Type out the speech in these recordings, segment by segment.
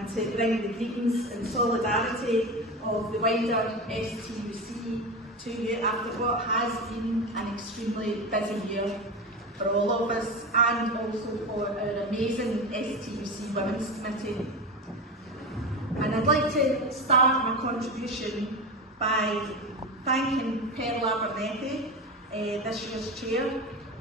and to bring the greetings and solidarity of the wider STUC to you after what has been an extremely busy year for all of us, and also for our amazing STUC Women's Committee. And I'd like to start my contribution by thanking Pearl Abernethy, this year's chair.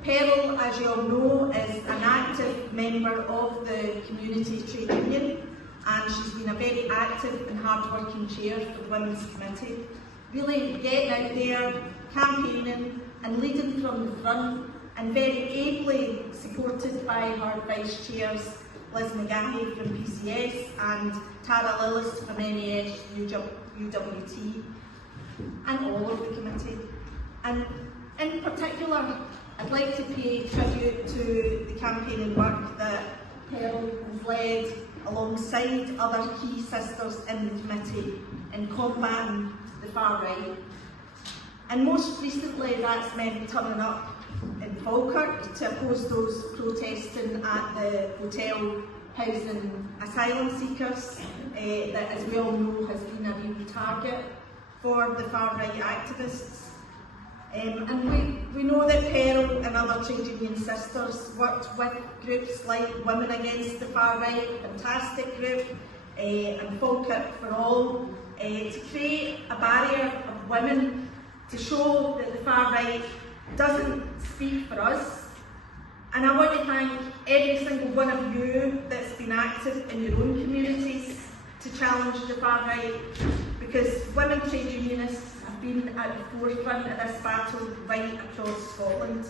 Pearl, as you all know, is an active member of the Community Trade Union, and she's been a very active and hard-working chair for the Women's Committee, really getting out there, campaigning and leading from the front, and very ably supported by her vice chairs, Liz McGahey from PCS and Tara Lillis from MES UWT, and all of the committee. And in particular, I'd like to pay tribute to the campaigning work that Pearl has led alongside other key sisters in the committee in combating the far right. And most recently, that's meant turning up in Falkirk to oppose those protesting at the hotel housing asylum seekers that, as we all know, has been a real target for the far right activists. And we know that Pearl and other trade union sisters worked with groups like Women Against the Far Right, a fantastic group, and Falkirk for All, to create a barrier of women to show that the far right doesn't speak for us. And I want to thank every single one of you that's been active in your own communities to challenge the far right, because women trade unionists have been at the forefront of this battle right across Scotland.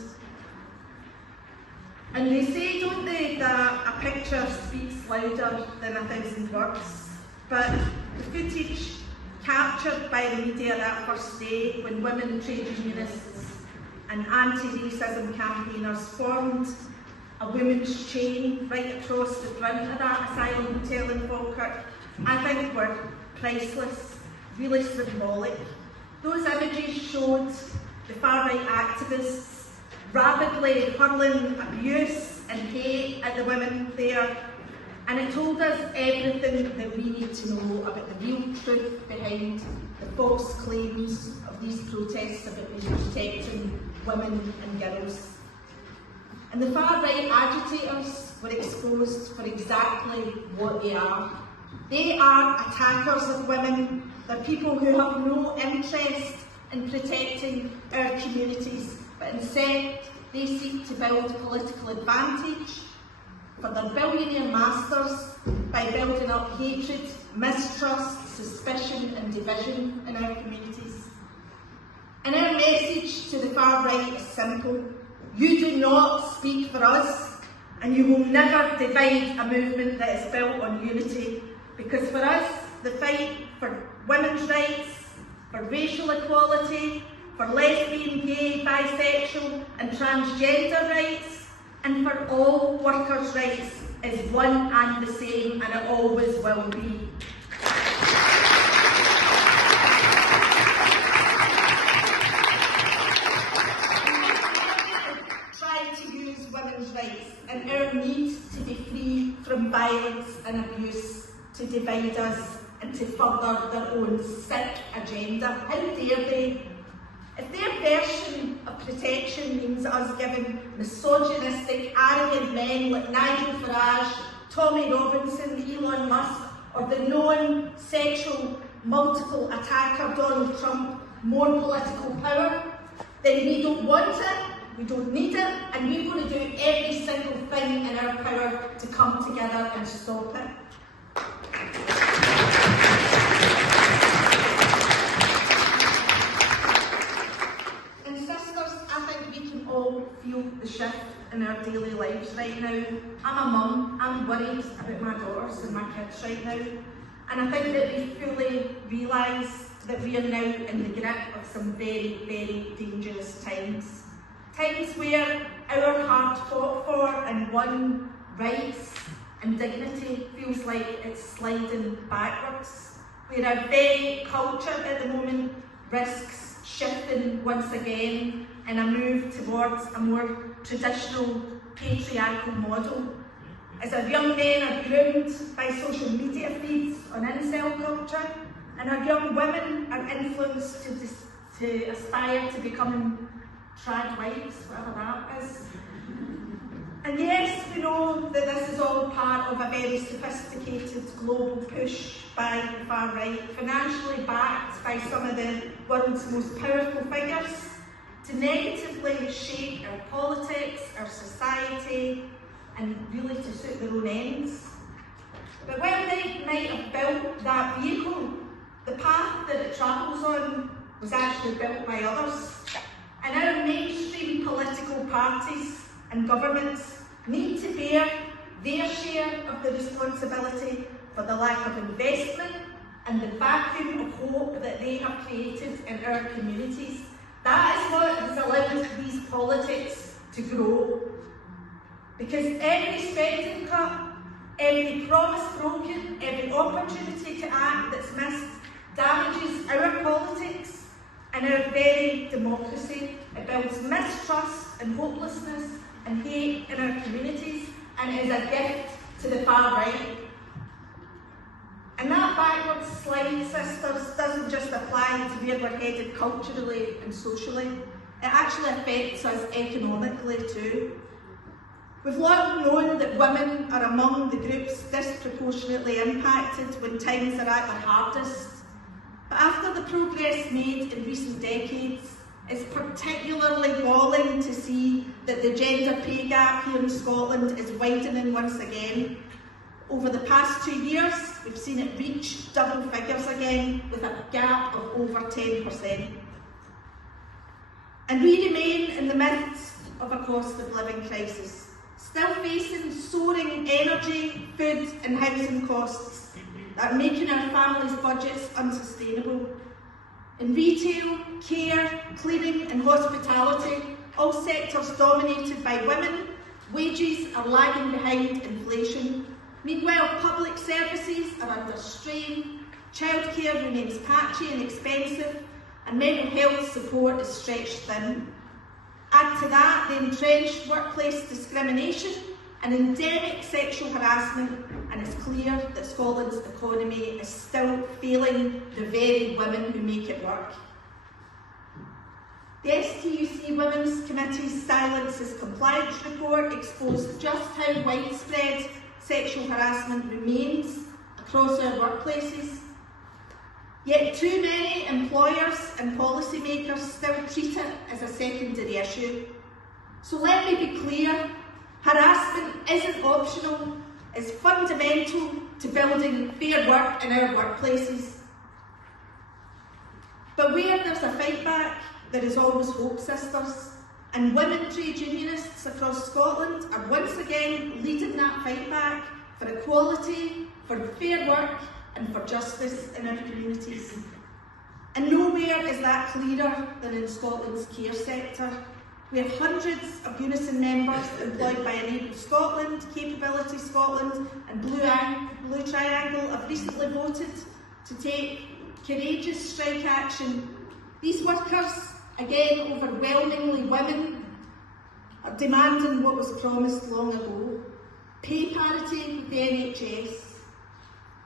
And they say, don't they, that a picture speaks louder than 1,000 words, but the footage captured by the media that first day, when women trade unionists and anti-racism campaigners formed a women's chain right across the front of that asylum hotel in Falkirk, I think were priceless, really symbolic. Those images showed the far-right activists rapidly hurling abuse and hate at the women there, and it told us everything that we need to know about the real truth behind the false claims of these protests about protecting women and girls. And the far-right agitators were exposed for exactly what they are. They are attackers of women. They're people who have no interest in protecting our communities, but instead they seek to build political advantage for their billionaire masters by building up hatred, mistrust, suspicion and division in our communities. And our message to the far right is simple: you do not speak for us, and you will never divide a movement that is built on unity, because for us, the fight for women's rights, for racial equality, for lesbian, gay, bisexual and transgender rights, and for all workers' rights is one and the same, and it always will be. Try to use women's rights and our need to be free from violence and abuse to divide us and to further their own sick agenda. How dare they? If their version of protection means us giving misogynistic, arrogant men like Nigel Farage, Tommy Robinson, Elon Musk, or the known sexual multiple attacker Donald Trump more political power, then we don't want it, we don't need it, and we're going to do every single thing in our power to come together and stop it. Feel the shift in our daily lives right now. I'm a mum, I'm worried about my daughters and my kids right now, and I think that we fully realise that we are now in the grip of some very, very dangerous times. Times where our hard fought for and won rights and dignity feels like it's sliding backwards, where our very culture at the moment risks shifting once again in a move towards a more traditional patriarchal model. as our young men are groomed by social media feeds on incel culture, and our young women are influenced to aspire to becoming trad wives, whatever that is. And yes, we know that this is all part of a very sophisticated global push by the far right, financially backed by some of the world's most powerful figures, to negatively shape our politics, our society, and really to suit their own ends. But while they might have built that vehicle, the path that it travels on was actually built by others. And our mainstream political parties and governments need to bear their share of the responsibility for the lack of investment and the vacuum of hope that they have created in our communities. That is what has allowed these politics to grow. Because every spending cut, every promise broken, every opportunity to act that's missed damages our politics and our very democracy. It builds mistrust and hopelessness and hate in our communities, and it is a gift to the far right. And that backwards slide, sisters, doesn't just apply to where we're headed culturally and socially. It actually affects us economically too. We've long known that women are among the groups disproportionately impacted when times are at their hardest. But after the progress made in recent decades, it's particularly galling to see that the gender pay gap here in Scotland is widening once again. Over the past 2 years, we've seen it reach double figures again, with a gap of over 10%. And we remain in the midst of a cost of living crisis, still facing soaring energy, food and housing costs that are making our families' budgets unsustainable. In retail, care, cleaning and hospitality, all sectors dominated by women, wages are lagging behind inflation. Meanwhile, public services are under strain, childcare remains patchy and expensive, and mental health support is stretched thin. Add to that the entrenched workplace discrimination and endemic sexual harassment, and it's clear that Scotland's economy is still failing the very women who make it work. The STUC Women's Committee's Silences Compliance Report exposed just how widespread sexual harassment remains across our workplaces. Yet too many employers and policymakers still treat it as a secondary issue. So let me be clear, harassment isn't optional, it's fundamental to building fair work in our workplaces. But where there's a fight back, there is always hope, sisters, and women trade unionists across Scotland are once again leading that fight back for equality, for fair work and for justice in our communities. And nowhere is that clearer than in Scotland's care sector. We have hundreds of Unison members employed by Enable Scotland, Capability Scotland and Blue Triangle have recently voted to take courageous strike action. These workers, again overwhelmingly women, are demanding what was promised long ago: pay parity with the NHS.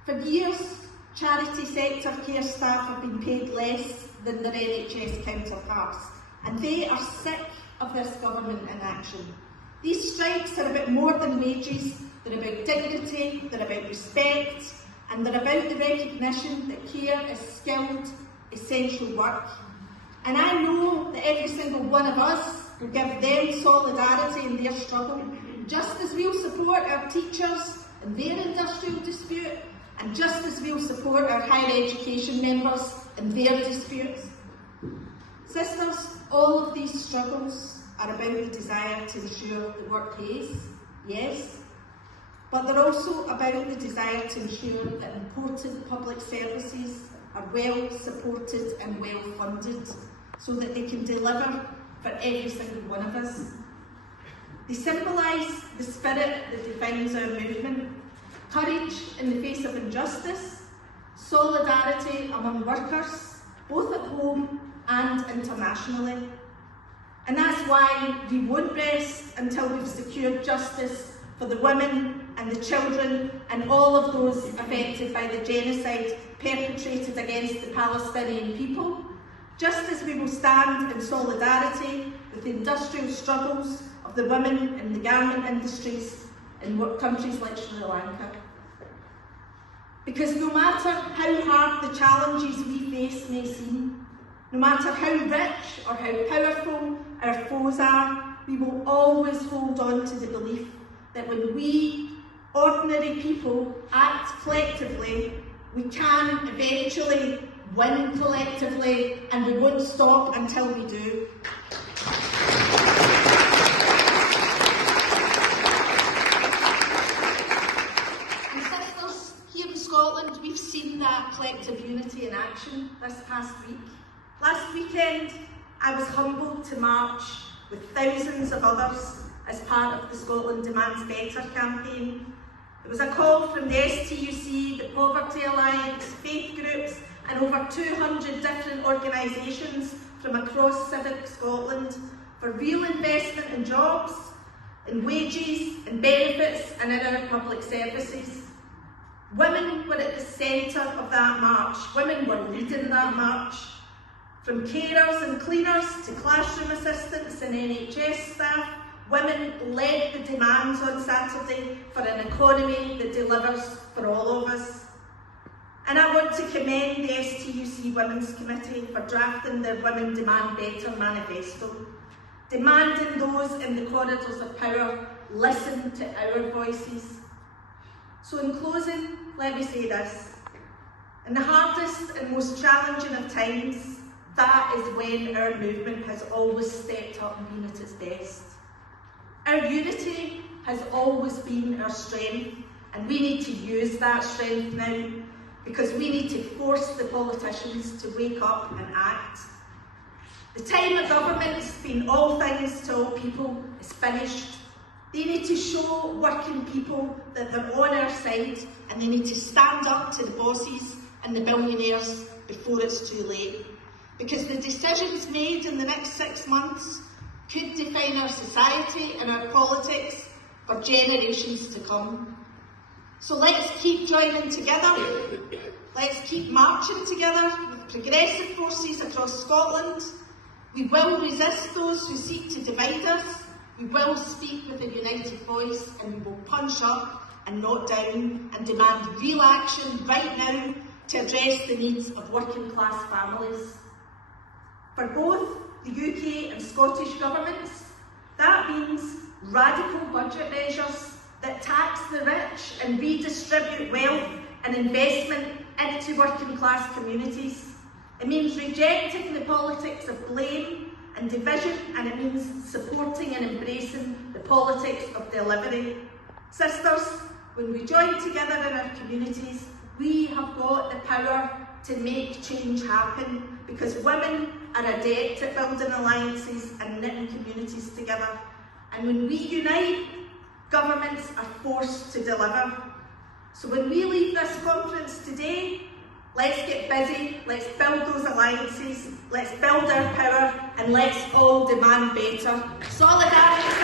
For years, charity sector care staff have been paid less than their NHS counterparts, and they are sick of this government inaction. These strikes are about more than wages, they're about dignity, they're about respect, and they're about the recognition that care is skilled, essential work. And I know that every single one of us will give them solidarity in their struggle, just as we'll support our teachers in their industrial dispute, and just as we'll support our higher education members in their disputes. Sisters, all of these struggles are about the desire to ensure that work pays, yes, but they're also about the desire to ensure that important public services are well supported and well funded so that they can deliver for every single one of us. They symbolise the spirit that defines our movement: courage in the face of injustice, solidarity among workers, both at home and internationally. And that's why we won't rest until we've secured justice for the women, and the children and all of those affected by the genocide perpetrated against the Palestinian people, just as we will stand in solidarity with the industrial struggles of the women in the garment industries in countries like Sri Lanka. Because no matter how hard the challenges we face may seem, no matter how rich or how powerful our foes are, we will always hold on to the belief that when we, ordinary people, act collectively, we can eventually win collectively, and we won't stop until we do. And sisters, here in Scotland, we've seen that collective unity in action this past week. Last weekend, I was humbled to march with thousands of others as part of the Scotland Demands Better campaign. It was a call from the STUC, the Poverty Alliance, faith groups and over 200 different organisations from across civic Scotland for real investment in jobs, in wages, in benefits and in our public services. Women were at the centre of that march. Women were leading that march. From carers and cleaners to classroom assistants and NHS staff, women led the demands on Saturday for an economy that delivers for all of us. And I want to commend the STUC Women's Committee for drafting their Women Demand Better manifesto, demanding those in the corridors of power listen to our voices. So in closing, let me say this. In the hardest and most challenging of times, that is when our movement has always stepped up and been at its best. Our unity has always been our strength, and we need to use that strength now, because we need to force the politicians to wake up and act. The time of government's been all things to all people is finished. They need to show working people that they're on our side, and they need to stand up to the bosses and the billionaires before it's too late. Because the decisions made in the next 6 months could define our society and our politics for generations to come. So let's keep joining together. Let's keep marching together with progressive forces across Scotland. We will resist those who seek to divide us. We will speak with a united voice, and we will punch up and not down and demand real action right now to address the needs of working class families. For both the UK and Scottish governments, that means radical budget measures that tax the rich and redistribute wealth and investment into working class communities. It means rejecting the politics of blame and division, and it means supporting and embracing the politics of delivery. Sisters, when we join together in our communities, we have got the power to make change happen, because women are adept at building alliances and knitting communities together. And when we unite, governments are forced to deliver. So when we leave this conference today, let's get busy, let's build those alliances, let's build our power, and let's all demand better. Solidarity.